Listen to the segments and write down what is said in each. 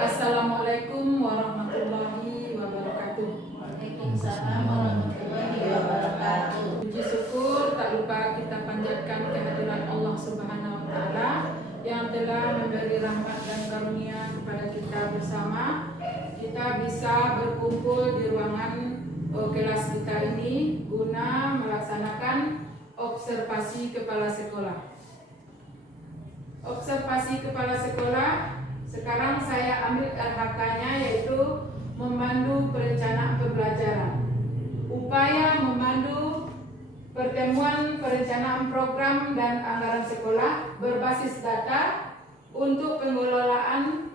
Assalamualaikum warahmatullahi wabarakatuh. Waalaikumsalam warahmatullahi wabarakatuh. Puji syukur tak lupa kita panjatkan kehadiran Allah Subhanahu wa taala yang telah memberi rahmat dan karunia kepada kita bersama. Kita bisa berkumpul di ruangan kelas kita ini guna melaksanakan observasi kepala sekolah. Observasi kepala sekolah sekarang saya ambil RHK-nya, yaitu memandu perencanaan pembelajaran. Upaya memandu pertemuan perencanaan program dan anggaran sekolah berbasis data untuk pengelolaan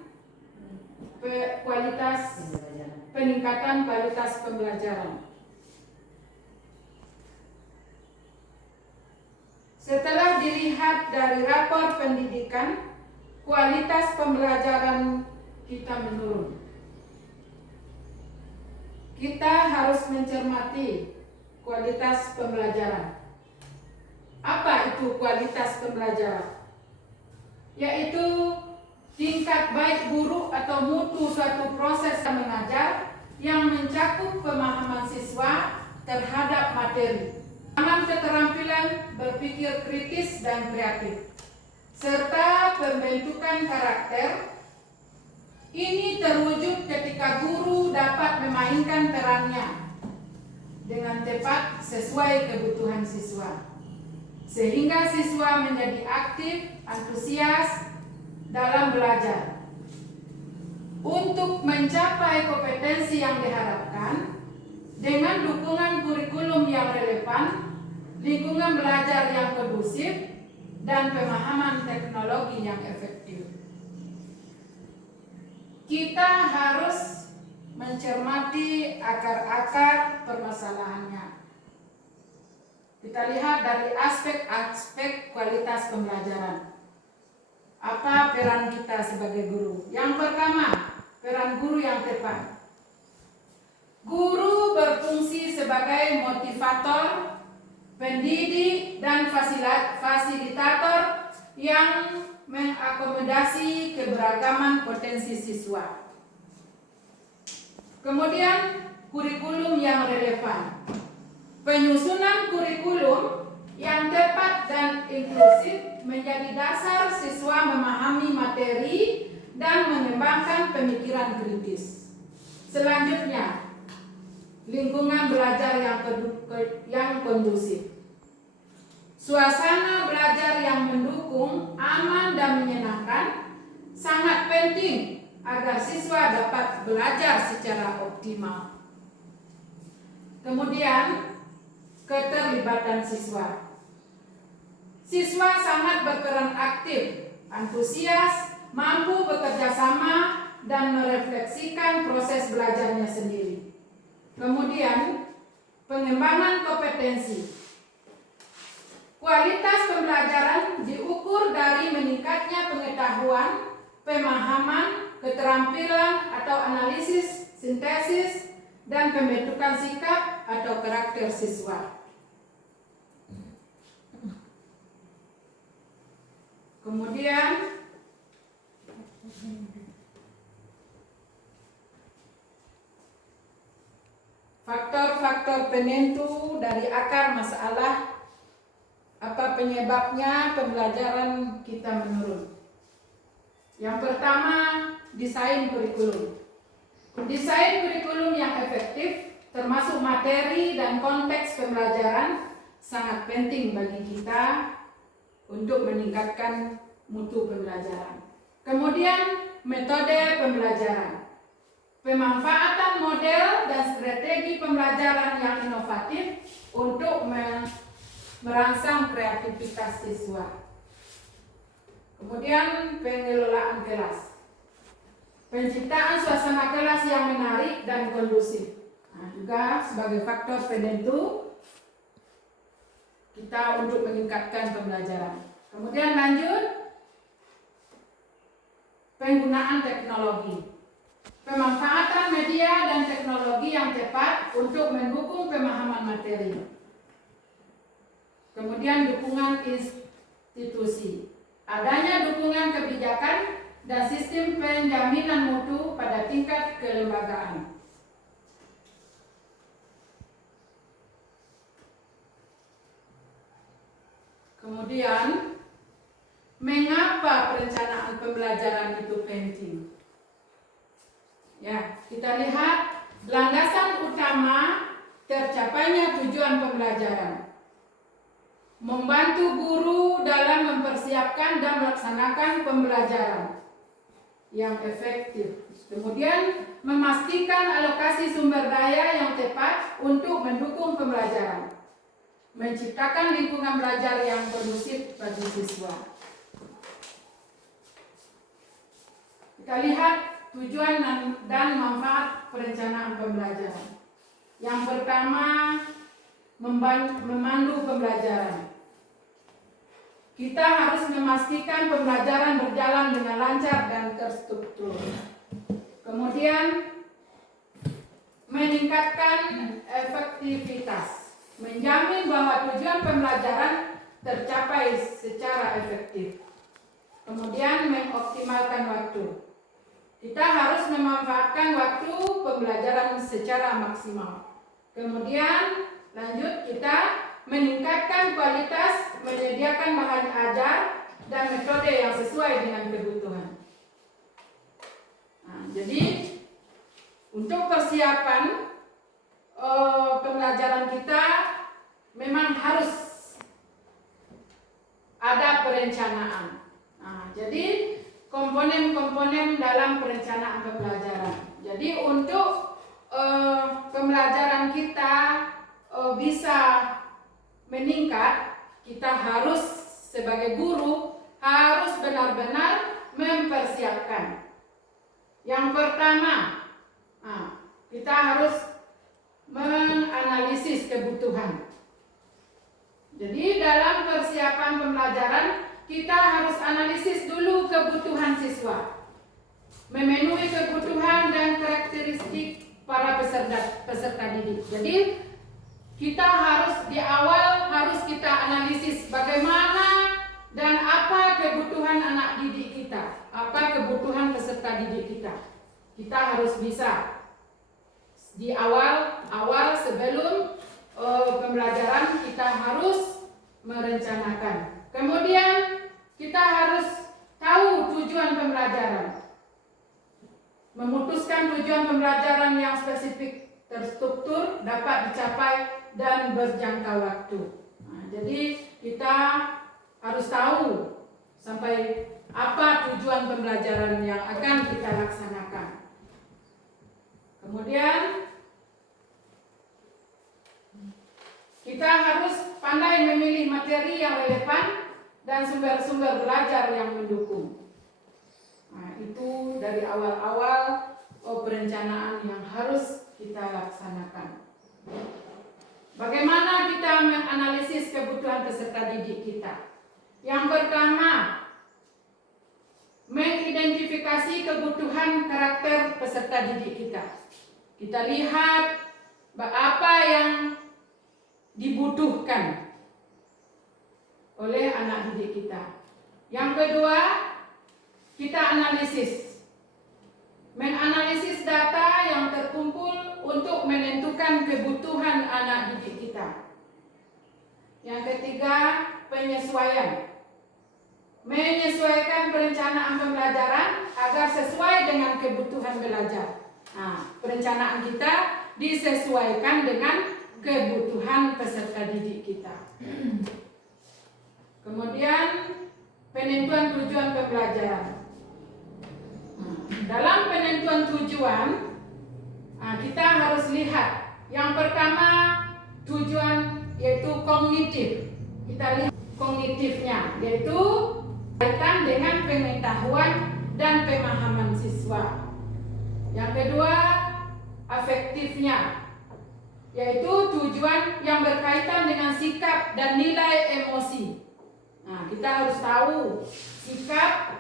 peningkatan kualitas pembelajaran. Setelah dilihat dari rapor pendidikan, kualitas pembelajaran kita menurun. Kita harus mencermati kualitas pembelajaran. Apa itu kualitas pembelajaran? Yaitu tingkat baik buruk atau mutu suatu proses mengajar yang mencakup pemahaman siswa terhadap materi, keterampilan berpikir kritis dan kreatif, serta pembentukan karakter. Ini terwujud ketika guru dapat memainkan perannya dengan tepat sesuai kebutuhan siswa, sehingga siswa menjadi aktif, antusias dalam belajar. Untuk mencapai kompetensi yang diharapkan, dengan dukungan kurikulum yang relevan, lingkungan belajar yang kondusif, dan pemahaman teknologi yang efektif. Kita harus mencermati akar-akar permasalahannya. Kita lihat dari aspek-aspek kualitas pembelajaran. Apa peran kita sebagai guru? Yang pertama, peran guru yang tepat. Guru berfungsi sebagai motivator, pendidik, dan fasilitator yang mengakomodasi keberagaman potensi siswa. Kemudian, kurikulum yang relevan. Penyusunan kurikulum yang tepat dan inklusif menjadi dasar siswa memahami materi dan mengembangkan pemikiran kritis. Selanjutnya, lingkungan belajar yang kondusif. Suasana belajar yang mendukung, aman, dan menyenangkan sangat penting agar siswa dapat belajar secara optimal. Kemudian, keterlibatan siswa. Siswa sangat berperan aktif, antusias, mampu bekerja sama, dan merefleksikan proses belajarnya sendiri. Kemudian, pengembangan kompetensi. Kualitas pembelajaran diukur dari meningkatnya pengetahuan, pemahaman, keterampilan atau analisis, sintesis, dan pembentukan sikap atau karakter siswa. Kemudian, faktor-faktor penentu dari akar masalah. Apa penyebabnya pembelajaran kita menurun? Yang pertama, desain kurikulum. Desain kurikulum yang efektif, termasuk materi dan konteks pembelajaran, sangat penting bagi kita untuk meningkatkan mutu pembelajaran. Kemudian, metode pembelajaran. Pemanfaatan model dan strategi pembelajaran yang inovatif untuk merangsang kreativitas siswa. Kemudian, pengelolaan kelas. Penciptaan suasana kelas yang menarik dan kondusif. Juga sebagai faktor penentu kita untuk meningkatkan pembelajaran. Kemudian lanjut, penggunaan teknologi. Pemanfaatan media dan teknologi yang tepat untuk mendukung pemahaman materi. Kemudian dukungan institusi. Adanya dukungan kebijakan dan sistem penjaminan mutu pada tingkat kelembagaan. Kemudian, mengapa perencanaan pembelajaran itu penting? Ya, kita lihat landasan utama tercapainya tujuan pembelajaran. Membantu guru dalam mempersiapkan dan melaksanakan pembelajaran yang efektif. Kemudian, memastikan alokasi sumber daya yang tepat untuk mendukung pembelajaran. Menciptakan lingkungan belajar yang kondusif bagi siswa. Kita lihat tujuan dan manfaat perencanaan pembelajaran. Yang pertama, memandu pembelajaran. Kita harus memastikan pembelajaran berjalan dengan lancar dan terstruktur. Kemudian, meningkatkan efektivitas. Menjamin bahwa tujuan pembelajaran tercapai secara efektif. Kemudian, mengoptimalkan waktu. Kita harus memanfaatkan waktu pembelajaran secara maksimal. Kemudian, lanjut kita meningkatkan kualitas, menyediakan bahan ajar dan metode yang sesuai dengan kebutuhan. Nah, jadi, untuk persiapan pembelajaran kita memang harus ada perencanaan. Nah, jadi komponen-komponen dalam perencanaan pembelajaran. Jadi untuk pembelajaran kita bisa meningkat, kita harus sebagai guru harus benar-benar mempersiapkan. Yang pertama, kita harus menganalisis kebutuhan. Jadi dalam persiapan pembelajaran kita harus analisis dulu kebutuhan siswa, memenuhi kebutuhan dan karakteristik para peserta didik. Jadi kita harus di awal harus kita analisis bagaimana dan apa kebutuhan anak didik kita, apa kebutuhan peserta didik kita. Kita harus bisa di awal sebelum pembelajaran kita harus merencanakan. Kemudian kita harus tahu tujuan pembelajaran. Memutuskan tujuan pembelajaran yang spesifik, terstruktur, dapat dicapai dan berjangka waktu. Nah, jadi kita harus tahu sampai apa tujuan pembelajaran yang akan kita laksanakan. Kemudian kita harus pandai memilih materi yang relevan dan sumber-sumber belajar yang mendukung. Nah, itu dari awal-awal perencanaan yang harus kita laksanakan. Bagaimana kita menganalisis kebutuhan peserta didik kita? Yang pertama, mengidentifikasi kebutuhan karakter peserta didik kita. Kita lihat apa yang dibutuhkan oleh anak didik kita. Yang kedua, kita analisis. Menganalisis data yang terkumpul untuk menentukan kebutuhan anak didik kita. Yang ketiga, penyesuaian. Menyesuaikan perencanaan pembelajaran agar sesuai dengan kebutuhan belajar. Nah, perencanaan kita disesuaikan dengan kebutuhan peserta didik kita. Kemudian penentuan tujuan pembelajaran. Dalam penentuan tujuan, kita harus lihat yang pertama tujuan yaitu kognitif. Kita lihat kognitifnya yaitu kaitan dengan pengetahuan dan pemahaman siswa. Yang kedua, afektifnya, yaitu tujuan yang berkaitan dengan sikap dan nilai emosi. Nah, kita harus tahu sikap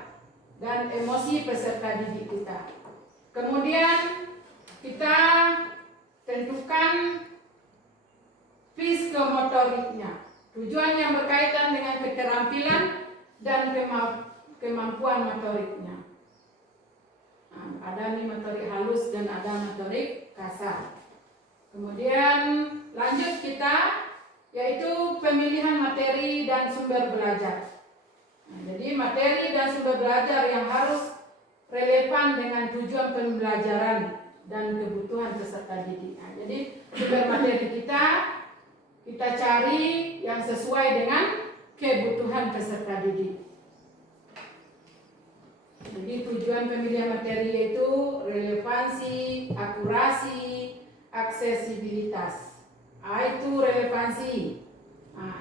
dan emosi peserta didik kita. Kemudian kita tentukan psikomotoriknya, tujuan yang berkaitan dengan keterampilan dan kemampuan motoriknya. Ada nih motorik halus dan ada motorik kasar. Kemudian lanjut kita yaitu pemilihan materi dan sumber belajar. Nah, jadi materi dan sumber belajar yang harus relevan dengan tujuan pembelajaran dan kebutuhan peserta didik. Nah, jadi sumber materi kita cari yang sesuai dengan kebutuhan peserta didik. Jadi tujuan pemilihan materi yaitu relevansi, akurasi, aksesibilitas. Itu relevansi.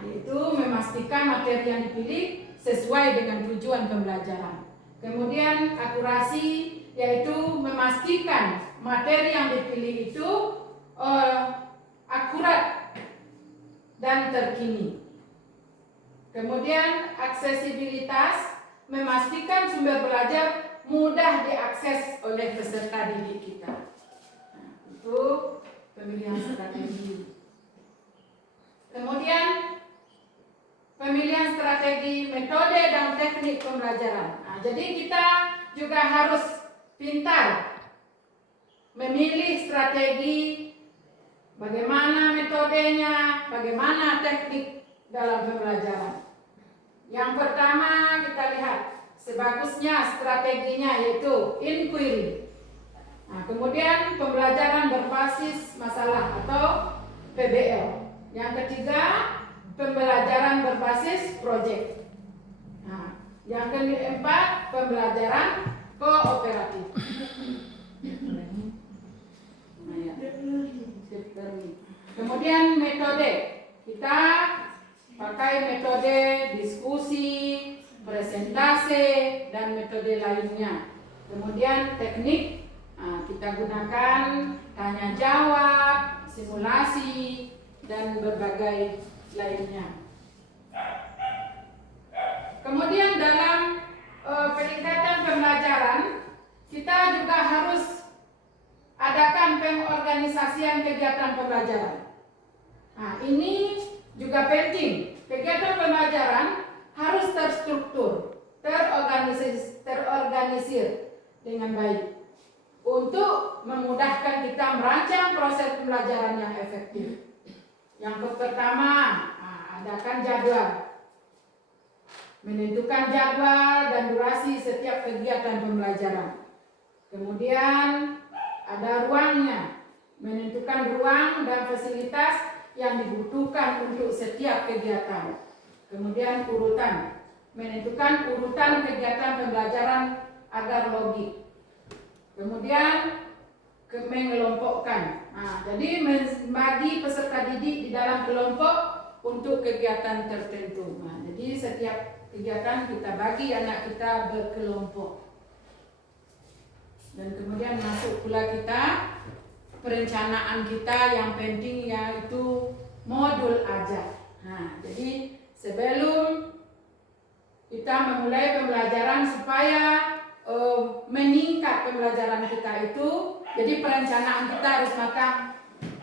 Itu memastikan materi yang dipilih sesuai dengan tujuan pembelajaran. Kemudian akurasi yaitu memastikan materi yang dipilih itu akurat dan terkini. Kemudian aksesibilitas memastikan sumber belajar mudah diakses oleh peserta didik kita. Itu pemilihan strategi. Kemudian pemilihan strategi metode dan teknik pembelajaran. Jadi kita juga harus pintar memilih strategi, bagaimana metodenya, bagaimana teknik dalam pembelajaran. Yang pertama kita lihat sebagusnya strateginya yaitu inquiry. Kemudian pembelajaran berbasis masalah atau PBL. Yang ketiga pembelajaran berbasis project. Yang keempat pembelajaran kooperatif. Kemudian metode kita pakai metode diskusi, presentase, dan metode lainnya. Kemudian teknik kita gunakan tanya jawab, simulasi, dan berbagai lainnya. Kemudian dalam peningkatan pembelajaran kita juga harus adakan pengorganisasian kegiatan pembelajaran. Ini juga penting. Kegiatan pembelajaran harus terstruktur, terorganisir dengan baik untuk memudahkan kita merancang proses pembelajaran yang efektif. Yang pertama, adakan jadwal. Menentukan jadwal dan durasi setiap kegiatan pembelajaran. Kemudian ada ruangnya. Menentukan ruang dan fasilitas yang dibutuhkan untuk setiap kegiatan. Kemudian urutan. Menentukan urutan kegiatan pembelajaran agar logik. Kemudian mengelompokkan. Jadi membagi peserta didik di dalam kelompok untuk kegiatan tertentu. Jadi setiap kegiatan kita bagi anak kita berkelompok. Dan kemudian masuk pula kita perencanaan kita yang penting yaitu modul ajar. Jadi sebelum kita memulai pembelajaran supaya meningkat pembelajaran kita itu, jadi perencanaan kita harus matang.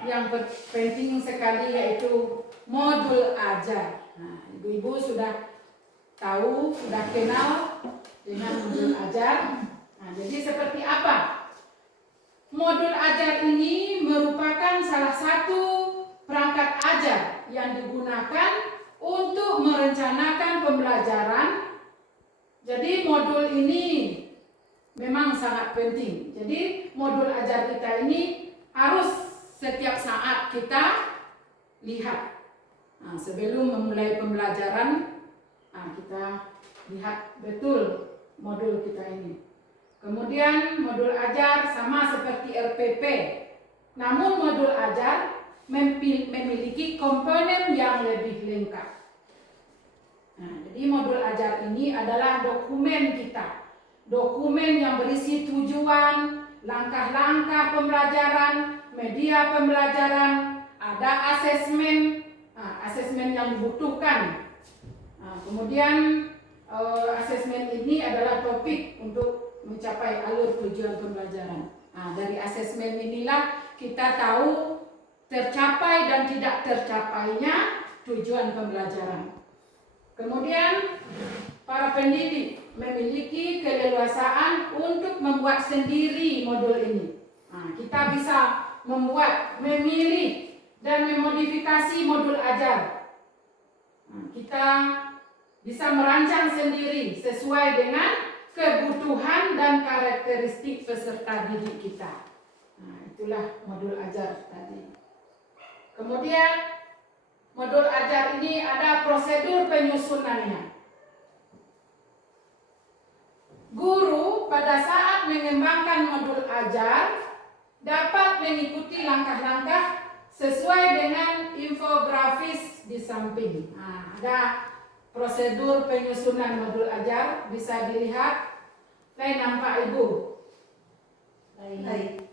Yang penting sekali yaitu modul ajar. Ibu-ibu sudah tahu, sudah kenal dengan modul ajar. Jadi seperti apa? Modul ajar ini merupakan salah satu perangkat ajar yang digunakan untuk merencanakan pembelajaran. Jadi modul ini memang sangat penting. Jadi modul ajar kita ini harus setiap saat kita lihat. Sebelum memulai pembelajaran, kita lihat betul modul kita ini. Kemudian modul ajar sama seperti RPP. Namun modul ajar memiliki komponen yang lebih lengkap. Jadi modul ajar ini adalah dokumen kita. Dokumen yang berisi tujuan, langkah-langkah pembelajaran, media pembelajaran, ada asesmen, asesmen yang dibutuhkan. Kemudian asesmen ini adalah topik untuk mencapai alur tujuan pembelajaran. Dari asesmen inilah kita tahu tercapai dan tidak tercapainya tujuan pembelajaran. Kemudian para pendidik memiliki keleluasaan untuk membuat sendiri modul ini. Kita bisa membuat, memilih, dan memodifikasi modul ajar. Kita bisa merancang sendiri sesuai dengan kebutuhan dan karakteristik peserta didik kita. Itulah modul ajar tadi. Kemudian modul ajar ini ada prosedur penyusunannya. Guru pada saat mengembangkan modul ajar dapat mengikuti langkah-langkah sesuai dengan infografis di samping. Ada prosedur penyusunan modul ajar, bisa dilihat. Nampak Ibu? Baik.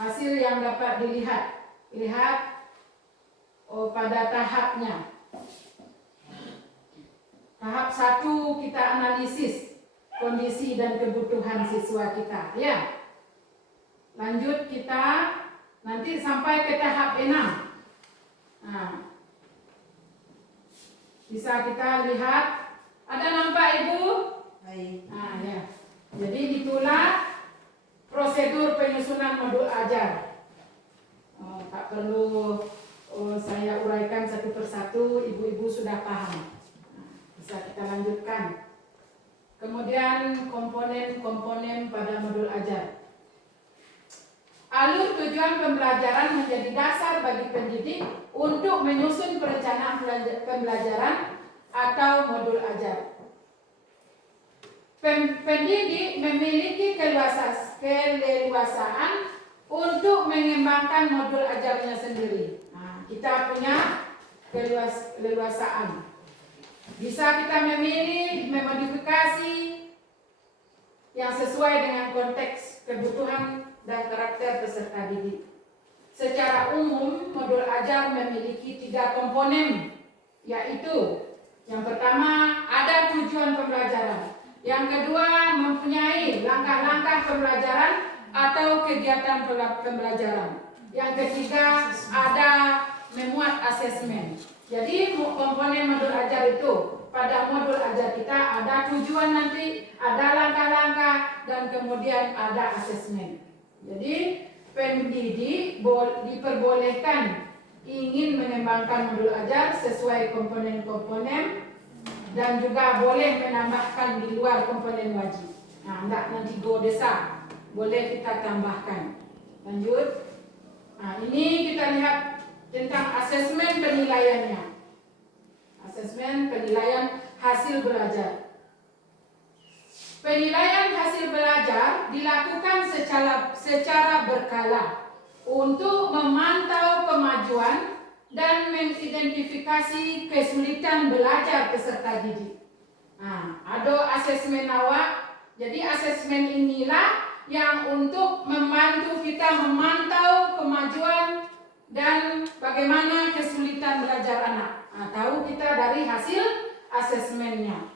Hasil yang dapat dilihat. Lihat pada tahapnya. Tahap 1 kita analisis kondisi dan kebutuhan siswa kita, ya. Lanjut kita nanti sampai ke tahap 6. Bisa kita lihat, ada nampak Ibu? Baik. Ya. Jadi itulah prosedur penyusunan modul ajar. Tak perlu saya uraikan satu persatu, ibu-ibu sudah paham. Bisa kita lanjutkan. Kemudian komponen-komponen pada modul ajar. Alur tujuan pembelajaran menjadi dasar bagi pendidik untuk menyusun perencanaan pembelajaran atau modul ajar. Pendidik memiliki keleluasaan untuk mengembangkan modul ajarnya sendiri. Kita punya keleluasaan. Bisa kita memilih, memodifikasi yang sesuai dengan konteks, kebutuhan, dan karakter peserta didik. Secara umum, modul ajar memiliki 3 komponen, yaitu yang pertama, ada tujuan pembelajaran. Yang kedua, mempunyai langkah-langkah pembelajaran atau kegiatan pembelajaran. Yang ketiga, ada memuat asesmen. Jadi komponen modul ajar itu, pada modul ajar kita ada tujuan nanti, ada langkah-langkah, dan kemudian ada asesmen. Jadi pendidik diperbolehkan ingin mengembangkan modul ajar sesuai komponen-komponen dan juga boleh menambahkan di luar komponen wajib. Enggak nanti go desa, boleh kita tambahkan. Lanjut. Ini kita lihat tentang asesmen penilaiannya. Asesmen penilaian hasil belajar. Penilaian hasil belajar dilakukan secara berkala untuk memantau kemajuan dan mengidentifikasi kesulitan belajar peserta didik. Ada asesmen awak. Jadi asesmen inilah yang untuk membantu kita memantau kemajuan dan bagaimana kesulitan belajar anak. Tahu kita dari hasil asesmennya.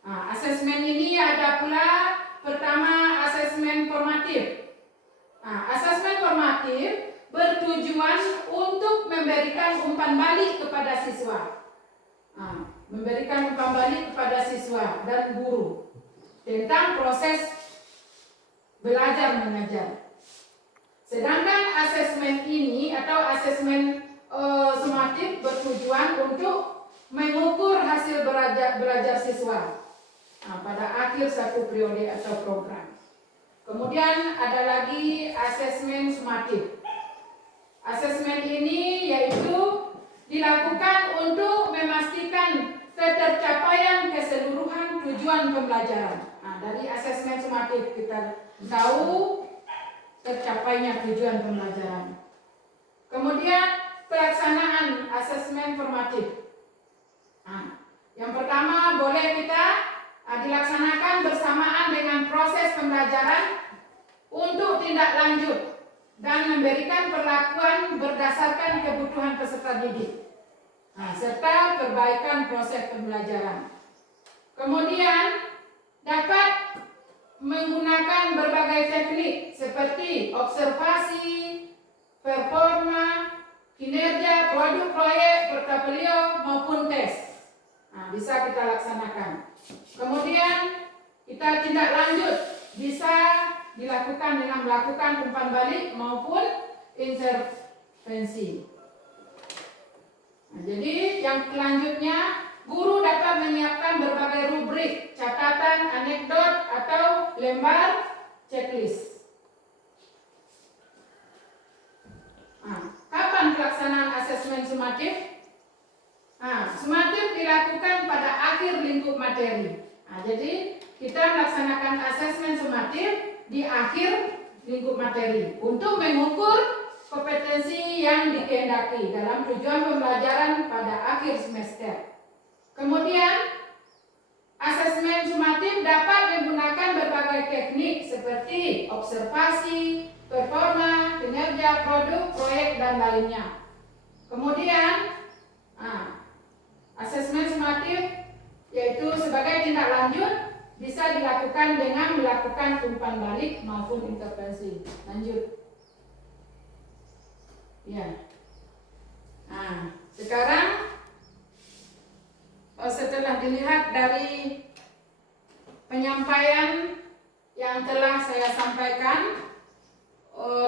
Asesmen ini ada pula pertama asesmen formatif. Asesmen formatif bertujuan untuk memberikan umpan balik kepada siswa. Memberikan umpan balik kepada siswa dan guru tentang proses belajar mengajar. Sedangkan asesmen ini atau asesmen sumatif bertujuan untuk mengukur hasil belajar siswa pada akhir satu periode atau program. Kemudian ada lagi asesmen sumatif. Asesmen ini yaitu dilakukan untuk memastikan ketercapaian keseluruhan tujuan pembelajaran. Dari asesmen sumatif kita tahu tercapainya tujuan pembelajaran. Kemudian pelaksanaan asesmen formatif. Yang pertama boleh kita dilaksanakan bersamaan dengan proses pembelajaran untuk tindak lanjut dan memberikan perlakuan berdasarkan kebutuhan peserta didik, serta perbaikan proses pembelajaran. Kemudian dapat menggunakan berbagai teknik seperti observasi, performa, kinerja, produk proyek, portofolio maupun tes. Nah, bisa kita laksanakan. Kemudian kita tindak lanjut bisa dilakukan dengan melakukan umpan balik maupun intervensi. Nah, jadi yang selanjutnya, guru dapat menyiapkan berbagai rubrik, catatan, anekdot, atau lembar checklist. Nah, kapan pelaksanaan asesmen sumatif? Nah, sumatif dilakukan pada akhir lingkup materi. Nah, jadi kita melaksanakan asesmen sumatif di akhir lingkup materi untuk mengukur kompetensi yang dikehendaki dalam tujuan pembelajaran pada akhir semester. Kemudian, asesmen sumatif dapat menggunakan berbagai teknik seperti observasi, performa, kinerja, produk, proyek, dan lainnya. Kemudian, asesmen sumatif yaitu sebagai tindak lanjut bisa dilakukan dengan melakukan umpan balik maupun intervensi. Lanjut. Ya. Nah, sekarang setelah dilihat dari penyampaian yang telah saya sampaikan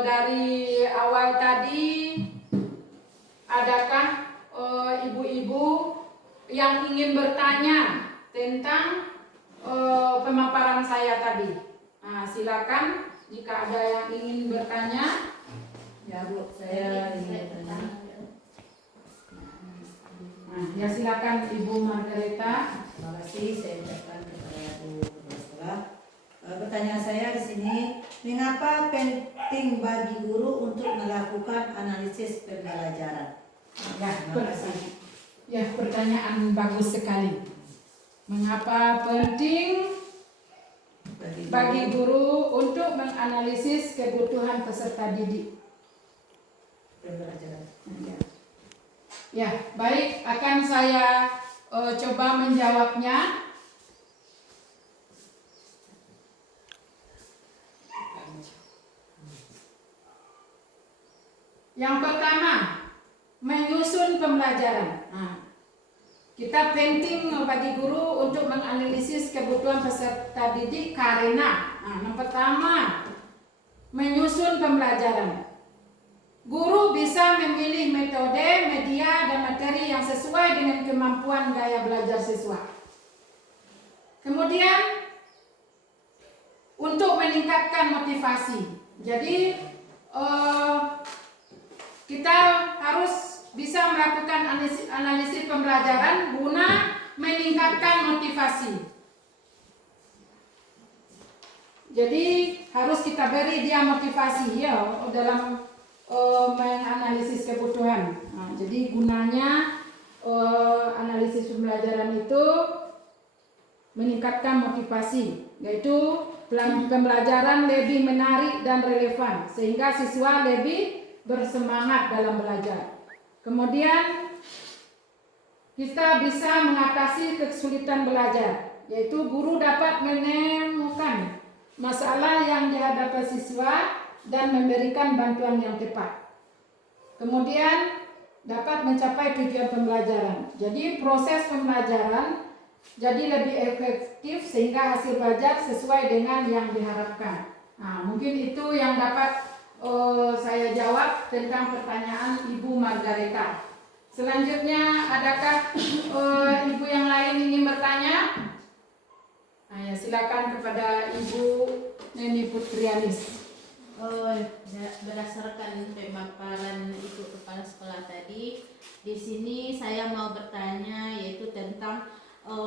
dari awal tadi, adakah ibu-ibu yang ingin bertanya tentang pemaparan saya tadi? Nah, silakan jika ada yang ingin bertanya. Ya Bu, saya ingin bertanya. Nah, ya silakan Ibu Margareta. Terima kasih, saya ucapkan kepada Bu Kepala Sekolah. Pertanyaan saya di sini, mengapa penting bagi guru untuk melakukan analisis pembelajaran? Ya, Terima kasih. Ya, pertanyaan bagus sekali. Mengapa penting bagi guru untuk menganalisis kebutuhan peserta didik Pembelajaran. Ya, baik, akan saya coba menjawabnya. Yang pertama, menyusun pembelajaran. Nah, kita penting bagi guru untuk menganalisis kebutuhan peserta didik karena yang pertama, menyusun pembelajaran. Guru bisa memilih metode, media, dan materi yang sesuai dengan kemampuan gaya belajar siswa. Kemudian, untuk meningkatkan motivasi. Jadi, kita harus bisa melakukan analisis pembelajaran guna meningkatkan motivasi. Jadi, harus kita beri dia motivasi ya dalam menganalisis kebutuhan. Nah, jadi gunanya analisis pembelajaran itu meningkatkan motivasi, yaitu pembelajaran lebih menarik dan relevan sehingga siswa lebih bersemangat dalam belajar. Kemudian kita bisa mengatasi kesulitan belajar, yaitu guru dapat menemukan masalah yang dihadapi siswa dan memberikan bantuan yang tepat. Kemudian dapat mencapai tujuan pembelajaran. Jadi proses pembelajaran jadi lebih efektif sehingga hasil belajar sesuai dengan yang diharapkan. Nah, mungkin itu yang dapat saya jawab tentang pertanyaan Ibu Margareta. Selanjutnya, adakah ibu yang lain ingin bertanya? Nah, ya, silakan kepada Ibu Neni Putrianis. Berdasarkan pemaparan Ibu Kepala Sekolah tadi, di sini saya mau bertanya yaitu tentang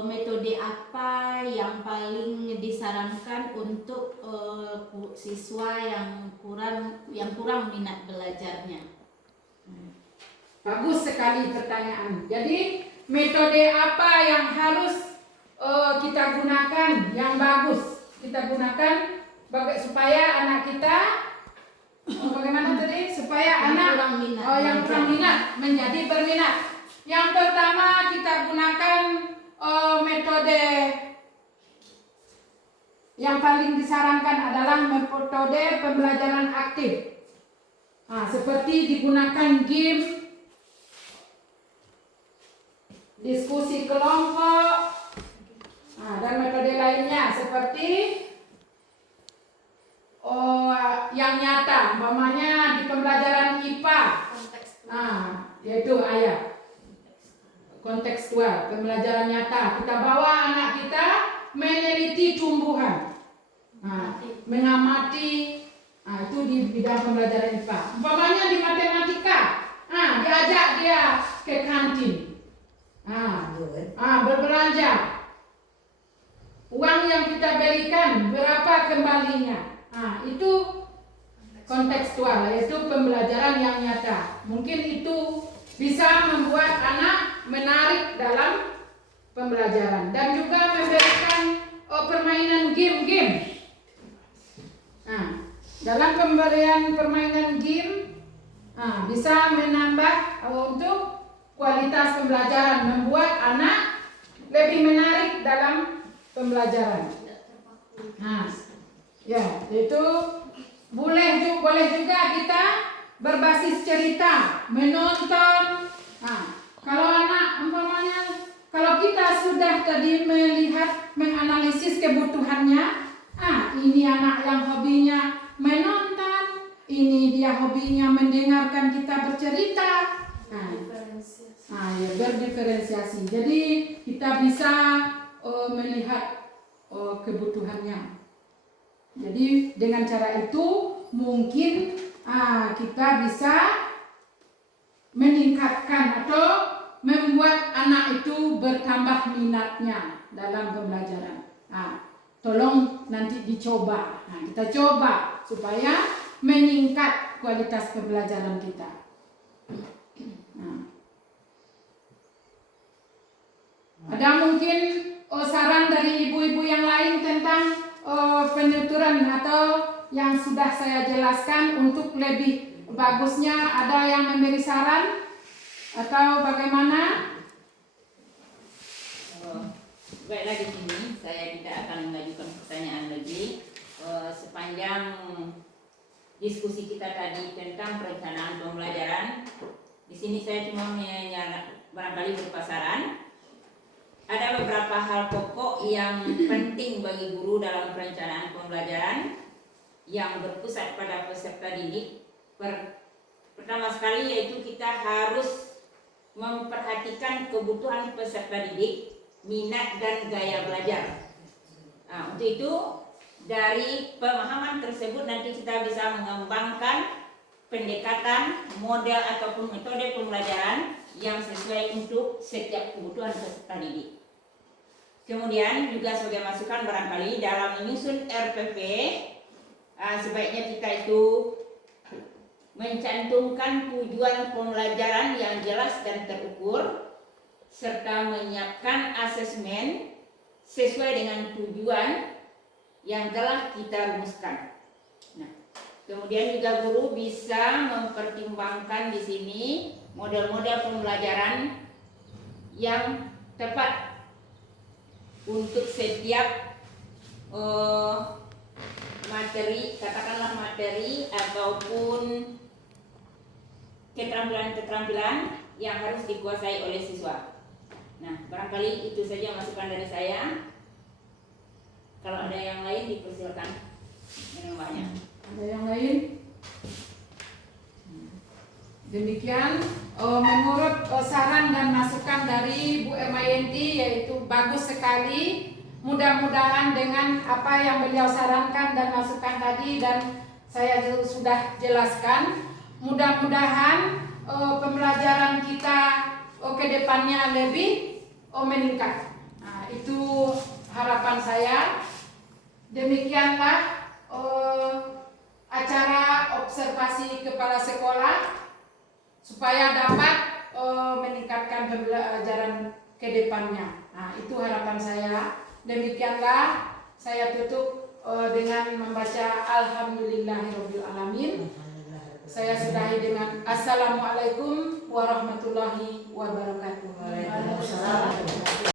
metode apa yang paling disarankan untuk siswa yang kurang minat belajarnya. Bagus sekali pertanyaan. Jadi metode apa yang harus kita gunakan, yang bagus kita gunakan supaya anak kita bagaimana tadi? Supaya anak yang kurang minat menjadi berminat. Yang pertama kita gunakan metode yang paling disarankan adalah metode pembelajaran aktif. Nah, seperti digunakan game diskusi kelompok, dan metode lainnya seperti yang nyata, umpamanya di pembelajaran IPA, yaitu ayat kontekstual, pembelajaran nyata. Kita bawa anak kita meneliti tumbuhan, mengamati, itu di bidang pembelajaran IPA. Umpamanya di matematika, diajak dia ke kantin, berbelanja. Uang yang kita berikan berapa kembalinya? Itu kontekstual, yaitu pembelajaran yang nyata. Mungkin itu bisa membuat anak menarik dalam pembelajaran dan juga memberikan permainan game-game. Dalam pemberian permainan game bisa menambah untuk kualitas pembelajaran, membuat anak lebih menarik dalam pembelajaran. Itu boleh juga kita berbasis cerita, menonton. Kalau anak umpamanya, kalau kita sudah tadi melihat, menganalisis kebutuhannya, ini anak yang hobinya menonton, ini dia hobinya mendengarkan kita bercerita. Berdiferensiasi. Jadi kita bisa melihat kebutuhannya. Jadi dengan cara itu mungkin kita bisa meningkatkan atau membuat anak itu bertambah minatnya dalam pembelajaran. Tolong nanti dicoba. Kita coba supaya meningkat kualitas pembelajaran kita. Ada mungkin saran dari ibu-ibu yang lain tentang penuturan atau yang sudah saya jelaskan untuk lebih bagusnya, ada yang memberi saran atau bagaimana? Baiklah, di sini saya tidak akan mengajukan pertanyaan lagi. Sepanjang diskusi kita tadi tentang perencanaan pembelajaran, di sini saya cuma barangkali berpasaran. Ada beberapa hal pokok yang penting bagi guru dalam perencanaan pembelajaran yang berpusat pada peserta didik. Pertama sekali yaitu kita harus memperhatikan kebutuhan peserta didik, minat dan gaya belajar. Untuk itu dari pemahaman tersebut nanti kita bisa mengembangkan pendekatan, model ataupun metode pembelajaran yang sesuai untuk setiap kebutuhan peserta didik. Kemudian juga sebagai masukan barangkali dalam menyusun RPP, sebaiknya kita itu mencantumkan tujuan pembelajaran yang jelas dan terukur, serta menyiapkan asesmen sesuai dengan tujuan yang telah kita rumuskan. Kemudian juga guru bisa mempertimbangkan di sini model-model pembelajaran yang tepat untuk setiap materi, katakanlah materi ataupun keterampilan-keterampilan yang harus dikuasai oleh siswa. Barangkali itu saja masukan dari saya. Kalau ada yang lain dipersilakan menambahnya. Ada yang lain? Demikian menurut saran dan masukan dari Bu Ermayanti, yaitu bagus sekali. Mudah-mudahan dengan apa yang beliau sarankan dan masukan tadi dan saya sudah jelaskan, mudah-mudahan pembelajaran kita ke depannya lebih meningkat. Itu harapan saya. Demikianlah acara observasi kepala sekolah supaya dapat meningkatkan pembelajaran ke depannya. Itu harapan saya. Demikianlah saya tutup dengan membaca Alhamdulillahirabbil alamin. Saya sudahi dengan Assalamualaikum warahmatullahi wabarakatuh. Waalaikumsalam.